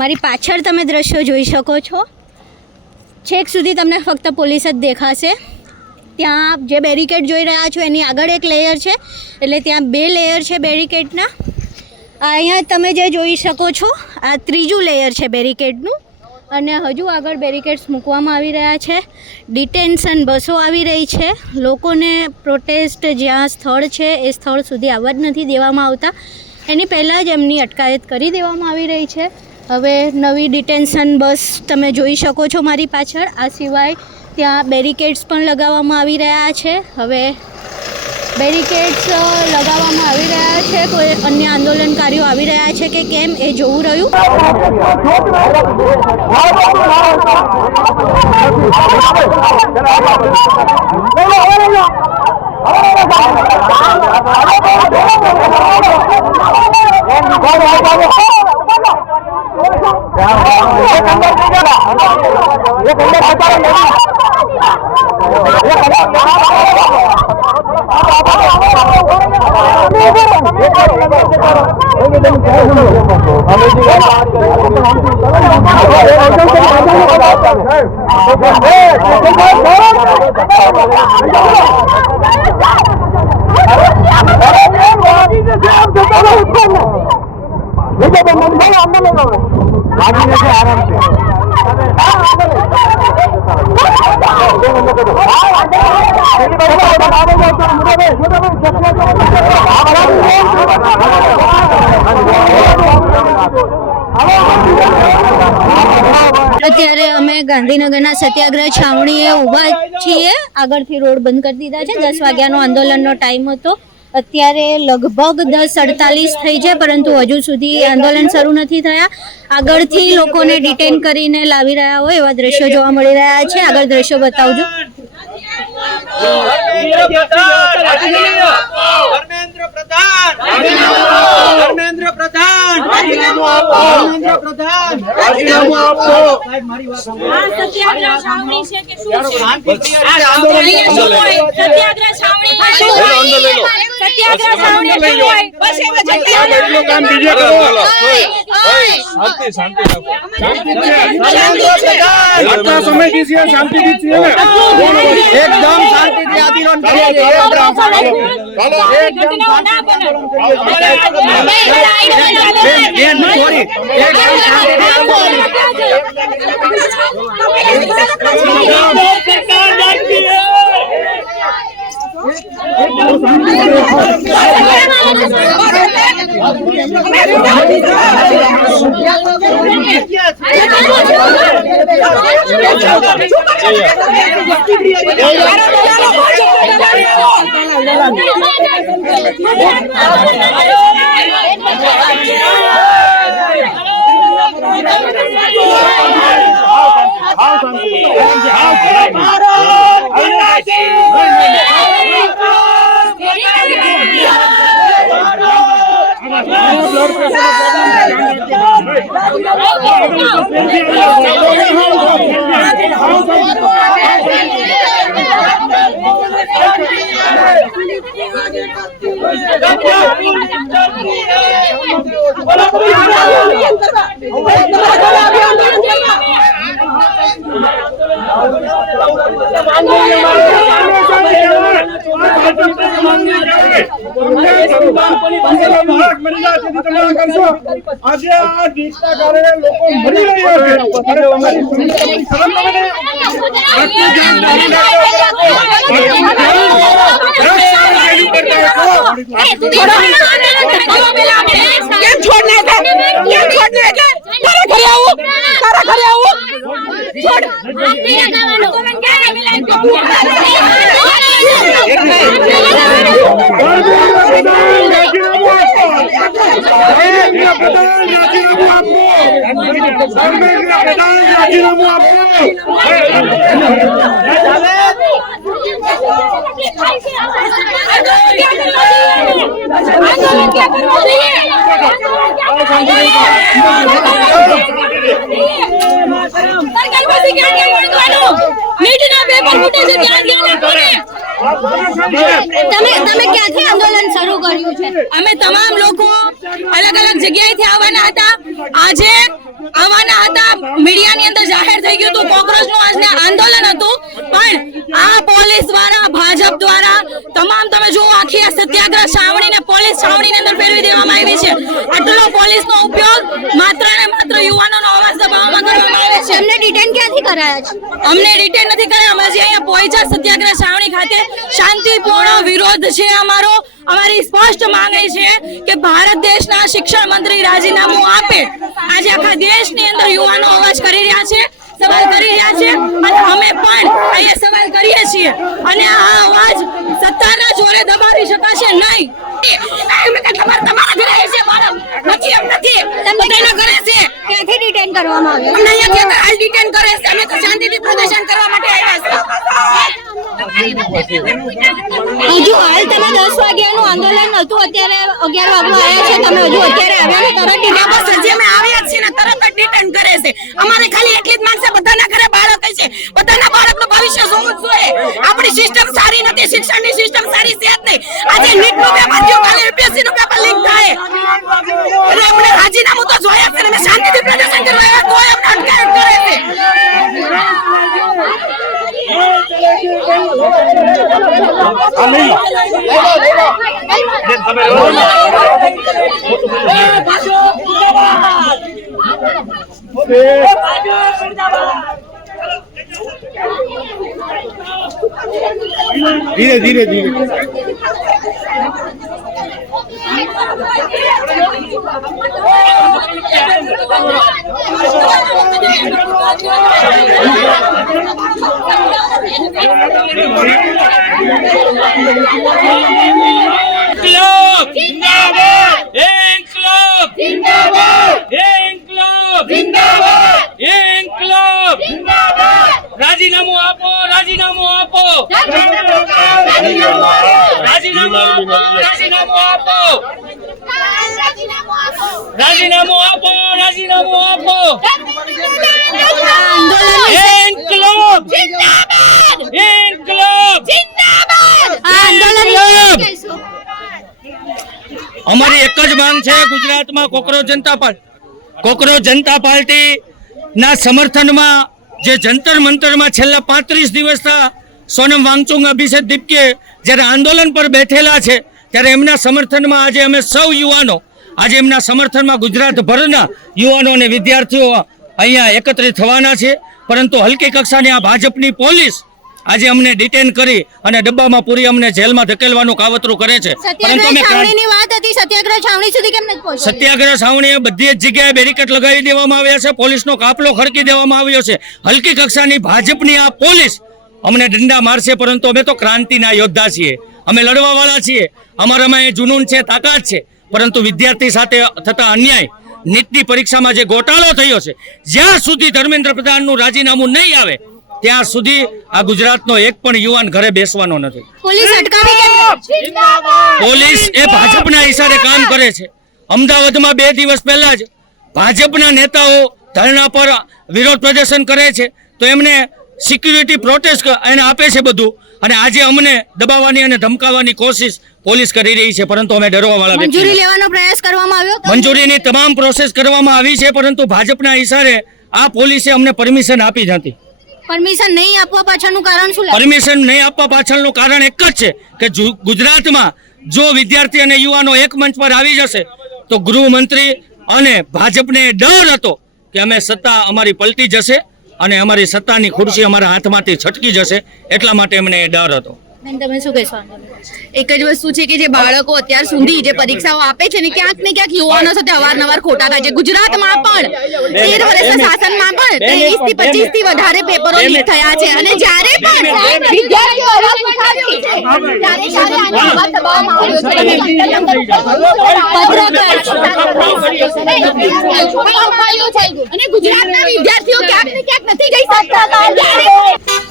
મારી પાછળ તમે દ્રશ્યો જોઈ શકો છો, છેક સુધી તમને ફક્ત પોલીસ જ દેખાશે। ત્યાં જે બેરિકેડ જોઈ રહ્યા છો એની આગળ એક લેયર છે, એટલે ત્યાં 2 લેયર છે બેરિકેડના। અહીંયા તમે જે જોઈ શકો છો આ ત્રીજું લેયર છે બેરિકેડનું, અને હજુ આગળ બેરિકેડ્સ મૂકવામાં આવી રહ્યા છે। ડિટેન્શન બસો આવી રહી છે, લોકોને પ્રોટેસ્ટ જ્યાં સ્થળ છે એ સ્થળ સુધી આવવા જ નથી દેવામાં આવતા, એની પહેલાં જ એમની અટકાયત કરી દેવામાં આવી રહી છે। હવે નવી ડિટેન્શન બસ તમે જોઈ શકો છો મારી પાછળ। આ સિવાય ત્યાં બેરિકેડ્સ પણ લગાવવામાં આવી રહ્યા છે। હવે બેરિકેડ્સ લગાવવામાં આવી રહ્યા છે, કોઈ અન્ય આંદોલનકારીઓ આવી રહ્યા છે કે કેમ એ જોવું રહ્યું। અત્યારે અમે ગાંધીનગરના સત્યાગ્રહ છાવણીએ ઊભા છીએ। આગળથી રોડ બંધ કરી દીધા છે। 10 વાગ્યાનો આંદોલનનો ટાઈમ હતો, અત્યારે લગભગ 10:48 થઈ છે, પરંતુ હજુ સુધી આંદોલન શરૂ નથી થયા। આગળથી લોકોને ડિટેન કરીને લાવી રહ્યા હોય એવા દ્રશ્યો જોવા મળી રહ્યા છે। આગળ દ્રશ્યો બતાવજો। एकदम शांति आंदोलन આજે આ જીતના કારણે લોકો મરી રહ્યા છે। ધર્મેન્દ્ર પ્રધાન રાજીનામું આપો. તમે ક્યાંથી આંદોલન શરૂ કર્યું છે? અમે તમામ લોકો અલગ અલગ જગ્યાએથી આવવાના હતા. આજે આવવાના હતા, મીડિયાની અંદર જાહેર થઈ ગયું હતું કોકરોચનું આજને આંદોલન હતું, પણ આ પોલીસ દ્વારા, ભાજપ દ્વારા તમામ તમે જુઓ આખી આ સત્યાગ્રહ છાવણીને પોલીસ છાવણીની અંદર ફેરવી દેવામાં આવી છે. આટલો પોલીસનો ઉપયોગ માત્ર ને માત્ર યુવાનોનો અવાજ દબાવવામાં કરવામાં આવે છે. એમને ડિટેન ક્યાંથી કરાયા છે? અમને રિટેન નથી કર્યા. અમે જે અહીંયા પહોંચ્યા સત્યાગ્રહ છાવણી ખાતે શાંતિપૂર્ણ વિરોધ છે અમારો. અમારી સ્પષ્ટ માંગણી છે કે ભારત દેશના શિક્ષણ મંત્રી રાજીનામું આપે. આજે આખા દેશની અંદર યુવાનો અવાજ કરી રહ્યા છે, સવાલ કરી રહ્યા છે, અને અમે પણ અહીંયા સવાલ કરીએ છીએ. અને આ અવાજ સત્તાના જોરે દબાવી શકાશે નહીં. તમારા ઘરે છે બાળક નથી, એમ નથી, બધાના ઘરે છે. ક્યાંથી ડિટેન કરવામાં આવ્યા? અમને અહીંયા હાલ ડિટેન કરે છે. અમે તો શાંતિથી પ્રદર્શન કરવા માટે આવ્યા છીએ. હજુ હાલ તમે 10 વાગ્યાનું આંદોલન હતું, અત્યારે 11 વાગવા આવ્યા છે, તમે હજુ અત્યારે આવ્યા ને તરત ડિટેન? બસ જે અમે આવ્યા છીએ ને તરત જ ડિટેન કરે છે. અમારે ખાલી એટલી જ માંગ છે, બધાના ઘરે બાળક છે, બધાના બાળકનું ભવિષ્ય જોવું જ જોઈએ. આપણી સિસ્ટમ સારી નથી, શિક્ષણની સિસ્ટમ સારી છે જ નહીં. આજે નીટનું પેપર થયું, કાલે યુપીએસસી નું પેપર લીક થાય, એટલે અમને રાજીનામું તો જોયા છે ને અમે શાંતિથી પ્રદર્શન કરવા આવ્યા, કોઈ અમને અટકાયત કરે છે. ધીરે ધીરે ધીરે. રાજીનામું આપો, રાજીનામું આપો, રાજીનામું આપો, રાજીનામું આપો, રાજીનામું આપો, રાજીનામું આપો. ઇન્કલાબ જિંદાબાદ, ઇન્કલાબ જિંદાબાદ. અમારી એક જ માંગ છે ગુજરાતમાં કોકરોચ જનતા પાર્ટી ના સમર્થનમાં જે જંતર મંતરમાં છેલ્લા 35 દિવસથી સોનમ વાંગચુક, અભિષેક દીપકે જ્યારે આંદોલન પર બેઠેલા છે, ત્યારે એમના સમર્થનમાં આજે અમે સૌ યુવાનો આજે એમના સમર્થનમાં ગુજરાતભરના યુવાનો અને વિદ્યાર્થીઓ અહીંયા એકત્રિત થવાના છે. પરંતુ હલકી કક્ષાની આ ભાજપની પોલીસ આજે અમને ડિટેન કરી અને ડબ્બામાં પૂરી અમને જેલમાં ધકેલવાનું કાવતરું કરે છે. પરંતુ અમે છાવણીની વાત હતી, સત્યાગ્રહ છાવણી સુધી કેમ નથી પહોંચ્યા? સત્યાગ્રહ છાવણીએ બધી જ જગ્યાએ બેરિકેડ લગાવી દેવામાં આવ્યા છે, પોલીસનો કાફલો ખડકી દેવામાં આવ્યો છે. હલકી કક્ષાની ભાજપની આ પોલીસ અમને દંડા મારશે, પરંતુ અમે તો ક્રાંતિના યોદ્ધા છીએ, અમે લડવાવાળા છીએ, અમારામાં એ જુનૂન છે, તાકાત છે. પરંતુ વિદ્યાર્થી સાથે થતા અન્યાય, નીટની પરીક્ષામાં જે ગોટાળો થયો છે, જ્યાં સુધી ધર્મેન્દ્ર પ્રધાનનું રાજીનામું નહીં આવે ત્યાં સુધી આ ગુજરાતનો એક પણ યુવાન ઘરે બેસવાનો નથી. પોલીસ અટકાવી કેમ નહીં? પોલીસ એ ભાજપના ઇશારે કામ કરે છે. અમદાવાદમાં 2 દિવસ પહેલા જ ભાજપના નેતાઓ ધરણા પર વિરોધ પ્રદર્શન કરે છે, તો એમને સિક્યુરિટી પ્રોટેસ્ટ એને આપે છે બધું, અને આજે અમને દબાવવાની અને ધમકાવવાની કોશિશ પોલીસ કરી રહી છે. પરંતુ અમે ડરવાવાળા વ્યક્તિ મંજૂરી લેવાનો પ્રયાસ કરવામાં આવ્યો? મંજૂરીની તમામ પ્રોસેસ કરવામાં આવી છે, પરંતુ ભાજપના ઇશારે આ પોલીસે અમને પરમિશન આપી જ નથી. પરમિશન નહીં આપવા પાછળનું કારણ શું લાગે? પરમિશન નહીં આપવા પાછળનું કારણ એક જ છે કે ગુજરાતમાં જો વિદ્યાર્થી અને યુવાનો એક મંચ પર આવી જશે તો ગૃહમંત્રી અને ભાજપને ડર હતો કે અમે સત્તા અમારી પલટી જશે અને અમારી સત્તાની ખુરશી અમારા હાથમાંથી છટકી જશે, એટલા માટે અમને એ ડર હતો. તમે શું કહેશો? એક જ વસ્તુ છે કે જે બાળકો અત્યાર સુધી જે પરીક્ષાઓ આપે છે ને ક્યાંક ને ક્યાંક યુવાનો સાથે અવારનવાર ખોટા થાય છે. ગુજરાતમાં પણ 13 વર્ષના શાસનમાં પણ 23 થી 25 થી વધારે પેપરો લીક થયા છે, અને જ્યારે પણ વિદ્યાર્થીઓ અવાજ ઉઠાવે છે ત્યારે આનો અવાજ દબાવવામાં આવ્યો છે. અને ગુજરાતના વિદ્યાર્થીઓ ક્યાંક ને ક્યાંક નથી જઈ શકતા.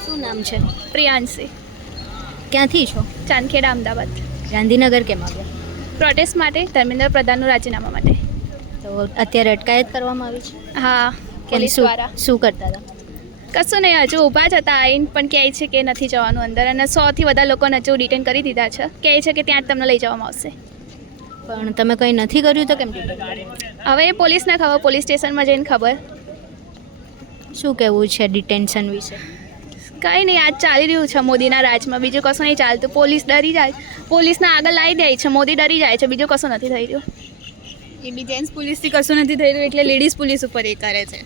શું નામ છે? પ્રિયાંશી, ક્યાંથી છો? ચાંદખેડા, અમદાવાદ. ગાંધીનગર કેમ આવ્યા? પ્રોટેસ્ટ માટે, ધર્મેન્દ્ર પ્રધાનનું રાજીનામા માટે. તો અત્યારે અટકાયત કરવામાં આવી છે. હા, કેમ પોલીસ શું દ્વારા. શું કરતા હતા? કશું નહીં, હજુ ઊભા જ હતા આવીને, પણ કહે છે કે નથી જવાનું અંદર, અને 100 થી વધારે લોકોને હજુ ડિટેન કરી દીધા છે. કહે છે કે ત્યાં જ તમને લઈ જવામાં આવશે. પણ તમે કંઈ નથી કર્યું તો કેમ detain કર્યું? હવે એ પોલીસને ખબર, પોલીસ સ્ટેશનમાં જઈને ખબર. શું કહેવું છે ડિટેન્શન વિશે? કંઈ નહીં, આજ ચાલી રહ્યું છે મોદીના રાજમાં, બીજું કશું નહીં ચાલતું. પોલીસ ડરી જાય, પોલીસને આગળ લાવી દે છે, મોદી ડરી જાય છે, બીજું કશું નથી થઈ રહ્યું. એ બી જેન્ટ્સ પોલીસથી કશું નથી થઈ રહ્યું એટલે લેડીઝ પોલીસ ઉપર એ કરે છે.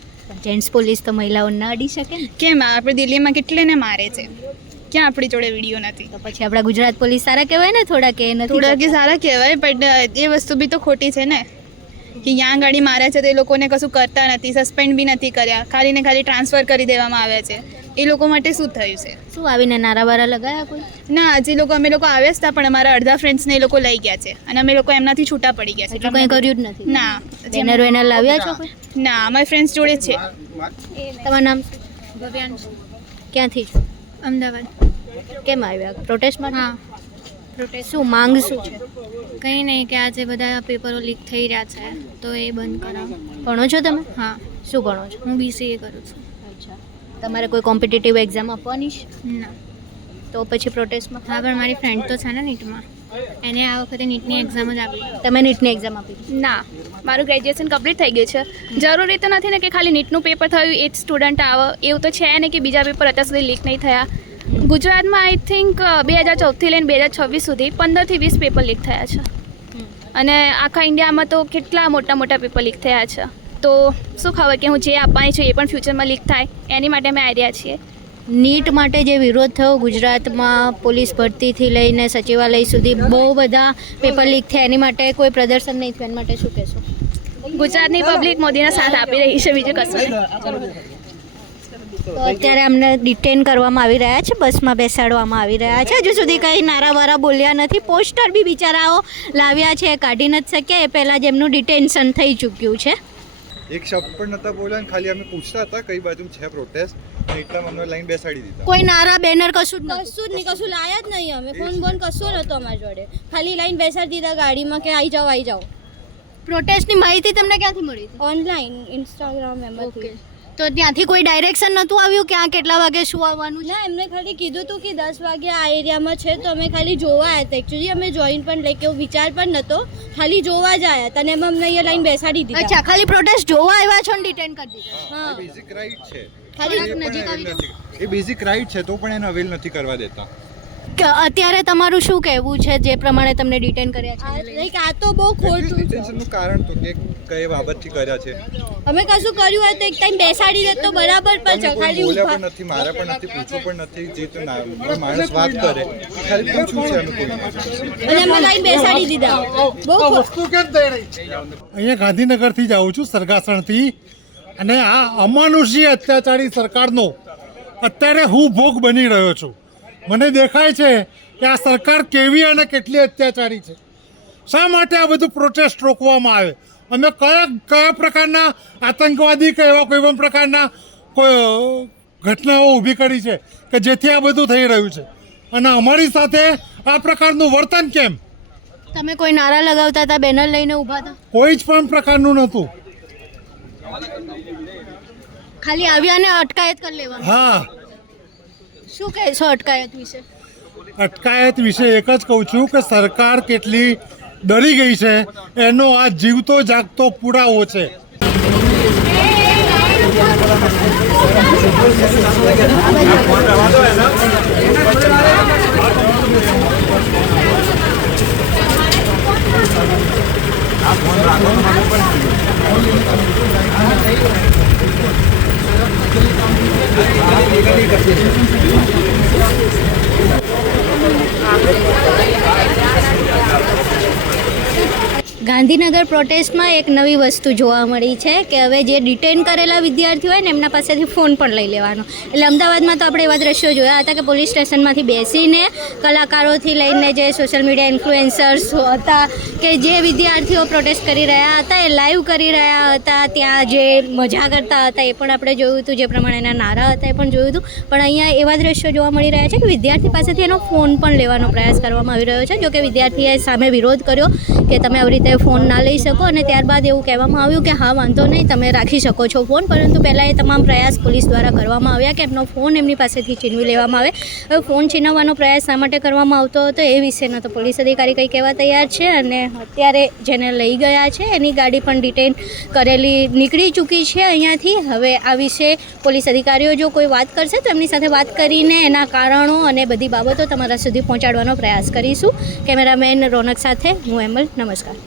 જેન્ટ્સ પોલીસ તો મહિલાઓને ના અડી શકે ને. કેમ આપણે દિલ્હીમાં કેટલેને મારે છે, ક્યાં આપણી જોડે વિડીયો નથી. તો પછી આપણા ગુજરાત પોલીસ સારા કહેવાય ને થોડા કે નથી થોડા કે કરતા? સારા કહેવાય, પણ એ વસ્તુ બી તો ખોટી છે ને કે ત્યાં ગાડી મારે છે તો એ લોકોને કશું કરતા નથી, સસ્પેન્ડ બી નથી કર્યા, ખાલી ને ખાલી ટ્રાન્સફર કરી દેવામાં આવે છે. એ લોકો માટે શું થયું છે? શું આવીને નારા બારા લગાયા કોઈ? ના, હજી અમે લોકો આવ્યા જ હતા, પણ અમારા અડધા ફ્રેન્ડ્સને એ લોકો લઈ ગયા છે અને અમે લોકો એમનાથી છૂટા પડી ગયા હજુ કંઈ છે. કર્યું જ નથી? ના, બેનર વેનર લાવ્યા છો કોઈ? ના, અમારા ફ્રેન્ડ્સ જોડે જ છે. તમારું નામ શું? ભવ્યાંશ, ક્યાંથી છો? અમદાવાદ. કેમ આવ્યા પ્રોટેસ્ટમાં? હા, શું માંગ શું છે? કંઈ નહીં, કે આજે બધા પેપરો લીક થઈ રહ્યા છે તો એ બંધ કરાવો. ભણો છો તમે? હા, શું ભણો છો? હું BCA કરું છું. અચ્છા, તમારે કોઈ કોમ્પિટિટિવ એક્ઝામ આપવાની છે ના, તો પછી પ્રોટેસ્ટમાં? હા, પણ મારી ફ્રેન્ડ તો છે ને નીટમાં, એને આ વખતે નીટની એક્ઝામ જ આપી. તમે નીટની એક્ઝામ આપી? ના, મારું ગ્રેજ્યુએશન કમ્પ્લીટ થઈ ગયું છે. જરૂરી તો નથી ને કે ખાલી નીટનું પેપર થયું એ જ સ્ટુડન્ટ આવે, એવું તો છે ને કે બીજા પેપર અત્યાર સુધી લીક નહીં થયા. ગુજરાતમાં આઈ થિંક 2014થી લઈને 2026 સુધી 15 થી 20 પેપર લીક થયા છે, અને આખા ઇન્ડિયામાં તો કેટલા મોટા મોટા પેપર લીક થયા છે. તો શું ખબર કે હું જે આપવાની છું એ પણ ફ્યુચરમાં લીક થાય, એની માટે અમે આઈડિયા છીએ. નીટ માટે જે વિરોધ થયો ગુજરાતમાં, પોલીસ ભરતીથી લઈને સચિવાલય સુધી બહુ બધા પેપર લીક થયા, એની માટે કોઈ પ્રદર્શન નહીં થયું, એના માટે શું કહેશો? ગુજરાતની પબ્લિક મોદીનો સાથ આપી રહી છે, બીજું કશું નહીં. તો અત્યારે અમને ડિટેન કરવામાં આવી રહ્યા છે, બસમાં બેસાડવામાં આવી રહ્યા છે. હજુ સુધી કંઈ નારા વારા બોલ્યા નથી. પોસ્ટર બી બિચારાઓ લાવ્યા છે, કાઢી નથી શક્યા, એ પહેલાં જ એમનું ડિટેન્શન થઈ ચૂક્યું છે. એક શબ્દ પણ નતા બોલ્યા અને ખાલી અમે પૂછતા હતા કઈ બાજુ છે પ્રોટેસ્ટ, એટલામાં અમને લાઈન બેસાડી દીધા. કોઈ નારા બેનર કશું જ નથી. કશું જ નહીં, કશું લાયા જ નહીં. અમે ફોન બોન કશું નહોતો અમારી જોડે, ખાલી લાઈન બેસાડી દીધા ગાડીમાં કે આવી જાઓ આવી જાઓ. પ્રોટેસ્ટની માહિતી તમને ક્યાંથી મળી હતી? ઓનલાઈન ઇન્સ્ટાગ્રામ એમાંથી. તો ત્યાંથી કોઈ ડાયરેક્શન નહોતું આવ્યું ક્યાં કેટલા વાગે શું આવવાનું છે? ના, એમને ખાલી કીધું હતું કે 10 વાગે આ એરિયામાં છે, તો અમે ખાલી જોવા આવ્યા હતા. એકચ્યુઅલી અમે જોઈન પણ લાઈક એવો વિચાર પણ નહોતો, ખાલી જોવા જ આવ્યા હતા અને એમાં અમને અહીંયા લાઈન બેસાડી દીધા. અચ્છા, ખાલી પ્રોટેસ્ટ જોવા આવ્યા છો ને ડિટેન કરી દીધા? હા, બેઝિક રાઈટ છે, ખાલી એ પણ નજીક આવી avail નથી. એ બેઝિક રાઈટ છે તો પણ એને અવેલ નથી કરવા દેતા. અત્યારે તમારું શું કહેવું છે જે પ્રમાણે તમને ડિટેન કર્યા છે? લાઈક આ તો બહુ ખોટું છે. ડિટેન્શનનું કારણ તો કે કઈ બાબતથી કર્યા છે અમે કશું કર્યું હોય તો એક ટાઈમ બેસાડી દે તો બરાબર પણ છે, કોઈ ખાલી બોલ્યા ઊભા. પણ નથી, મારા પણ નથી, પૂછવું પણ નથી. જે તો માણસ વાત કરે ખાલી પૂછવું છે અમે કોઈને. અને અમે લાઈન બેસાડી દીધા. બહુ અહીંયા ગાંધીનગરથી જ આવું છું, સરગાસણથી, અને આ અમાનુષી અત્યાચારી સરકારનો અત્યારે હું ભોગ બની રહ્યો છું. મને દેખાય છે કે આ સરકાર કેવી અને કેટલી અત્યાચારી છે. શા માટે આ બધું પ્રોટેસ્ટ રોકવામાં આવે? અમે કયા પ્રકારના આતંકવાદી કે એવા કોઈ પણ પ્રકારના કોઈ ઘટનાઓ ઊભી કરી છે કે જેથી આ બધું થઈ રહ્યું છે, અને અમારી સાથે આ પ્રકારનું વર્તન કેમ? તમે કોઈ નારા લગાવતા હતા, બેનર લઈને ઊભા હતા? કોઈ જ પણ પ્રકારનું નહોતું. ખાલી આવ્યા ને અટકાયત કરી લેવાનું. હા, શું કહેશો અટકાયત વિશે? અટકાયત વિશે એક જ કહું છું કે સરકાર કેટલી ડરી ગઈ છે એનો આ જીવતો જાગતો પુરાવો છે. ગાંધીનગર પ્રોટેસ્ટમાં એક નવી વસ્તુ જોવા મળી છે કે હવે જે ડિટેન કરેલા વિદ્યાર્થીઓ હોય ને એમના પાસેથી ફોન પણ લઈ લેવાનો. એટલે અમદાવાદમાં તો આપણે એવા દ્રશ્યો જોયા હતા કે પોલીસ સ્ટેશનમાંથી બેસીને કલાકારોથી લઈને જે સોશિયલ મીડિયા ઇન્ફ્લુએન્સર્સ હતા કે જે વિદ્યાર્થીઓ પ્રોટેસ્ટ કરી રહ્યા હતા એ લાઈવ કરી રહ્યા હતા, ત્યાં જે મજા કરતા હતા એ પણ આપણે જોયું હતું, જે પ્રમાણેના નારા હતા એ પણ જોયું હતું. પણ અહીંયા એવા દ્રશ્યો જોવા મળી રહ્યા છે કે વિદ્યાર્થી પાસેથી એનો ફોન પણ લેવાનો પ્રયાસ કરવામાં આવી રહ્યો છે. જોકે વિદ્યાર્થીએ સામે વિરોધ કર્યો કે તમે આવી રીતે ફોન ના લઈ શકો, અને ત્યારબાદ એવું કહેવામાં આવ્યું કે હા વાંધો નહીં, તમે રાખી શકો છો ફોન. પરંતુ પહેલાં એ તમામ પ્રયાસ પોલીસ દ્વારા કરવામાં આવ્યા કે એમનો ફોન એમની પાસેથી છીનવી લેવામાં આવે. હવે ફોન છીનવવાનો પ્રયાસ શા માટે કરવામાં આવતો હતો એ વિશેનો તો પોલીસ અધિકારી કંઈ કહેવા તૈયાર છે, અને અત્યારે જેને લઈ ગયા છે એની ગાડી પણ ડિટેન કરેલી નીકળી ચૂકી છે અહીંયાથી. હવે આ વિશે પોલીસ અધિકારીઓ જો કોઈ વાત કરશે તો એમની સાથે વાત કરીને એના કારણો અને બધી બાબતો તમારા સુધી પહોંચાડવાનો પ્રયાસ કરીશું. કેમેરામેન રોનક સાથે હું એમલ, નમસ્કાર.